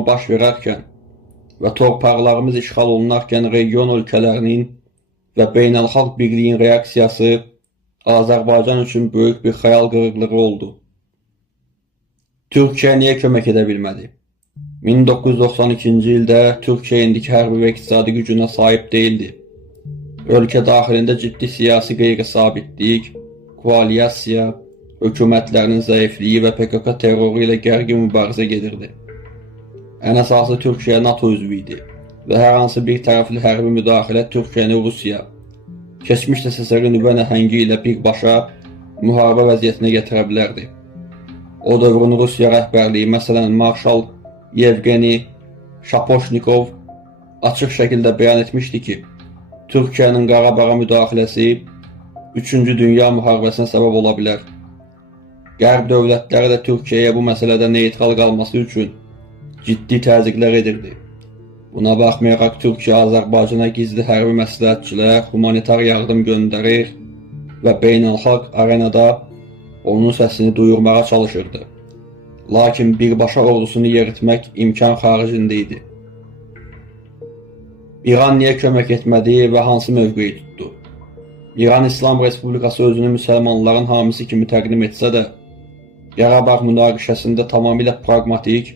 baş verərkən və torpaqlarımız işğal olunarkən region ölkələrinin və beynəlxalq birliyin reaksiyası Azərbaycan üçün böyük bir xəyal qırıqlığı oldu. Türkiyə niyə kömək edə bilmədi? 1992-ci ildə Türkiyə indiki hərbi və iqtisadi gücünə sahib deyildi. Ölkə daxilində ciddi siyasi qeyri-sabitlik, koalisiya, hökumətlərinin zəifliyi və PKK terroru ilə gərgin mübarizə gedirdi. Ən əsası Türkiyə NATO üzvü idi və hər hansı bir tərəfli hərbi müdaxilə Türkiyəni Rusiya, keçmiş SSR nüvə nəhəngi ilə birbaşa müharibə vəziyyətinə gətirə bilərdi. O dövrün Rusiya rəhbərliyi, məsələn Marşal Yevgeni Şapoşnikov açıq şəkildə bəyan etmişdi ki, Türkiyənin Qarabağa müdaxiləsi 3-cü Dünya müharibəsinə səbəb ola bilər. Qərb dövlətləri də Türkiyəyə bu məsələdə neytral qalması üçün ciddi təzyiqlər edirdi. Buna baxmayaraq Türkiyə Azərbaycana gizli hərbi məsləhətçilər, humanitar yardım göndərir və beynəlxalq arenada onun səsini duyurmağa çalışırdı. Lakin birbaşa ordusunu yeritmək imkan xaricində idi. İran niyə kömək etmədi və hansı mövqeyi tutdu? İran İslam Respublikası özünü müsəlmanların hamisi kimi təqdim etsə də, Qarabağ münaqişəsində tamamilə praqmatik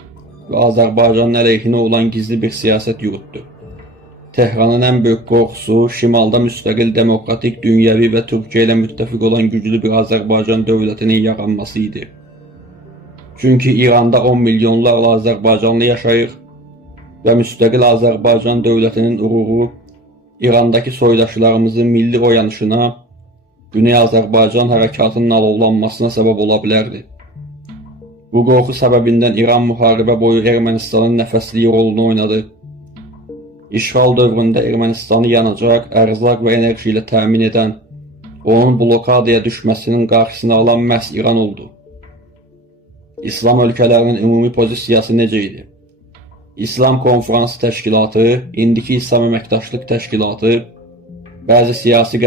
və Azərbaycanın əleyhinə olan gizli bir siyasət yürütdü. Tehranın ən böyük qorxusu şimalda müstəqil, demokratik, dünyəvi və Türkiyə ilə müttəfiq olan güclü bir Azərbaycan dövlətinin yaranması idi. Çünki İranda 10 milyonlarla Azərbaycanlı yaşayır və müstəqil Azərbaycan dövlətinin uğuru İrandakı soydaşlarımızın milli oyanışına, Güney Azərbaycan hərəkatının alovlanmasına səbəb ola bilərdi. Bu qorxu səbəbindən İran müharibə boyu Ermənistanın nəfəsliyi rolunu oynadı. İşğal dövründə Ermənistanı yanacaq, ərzaq və enerji ilə təmin edən, onun blokadaya düşməsinin qarşısını alan məhz İran oldu. İslam ölkələrinin ümumi pozisiyası necə idi? İslam Konfransı Təşkilatı, indiki İslam Əməkdaşlıq Təşkilatı, bəzi siyasi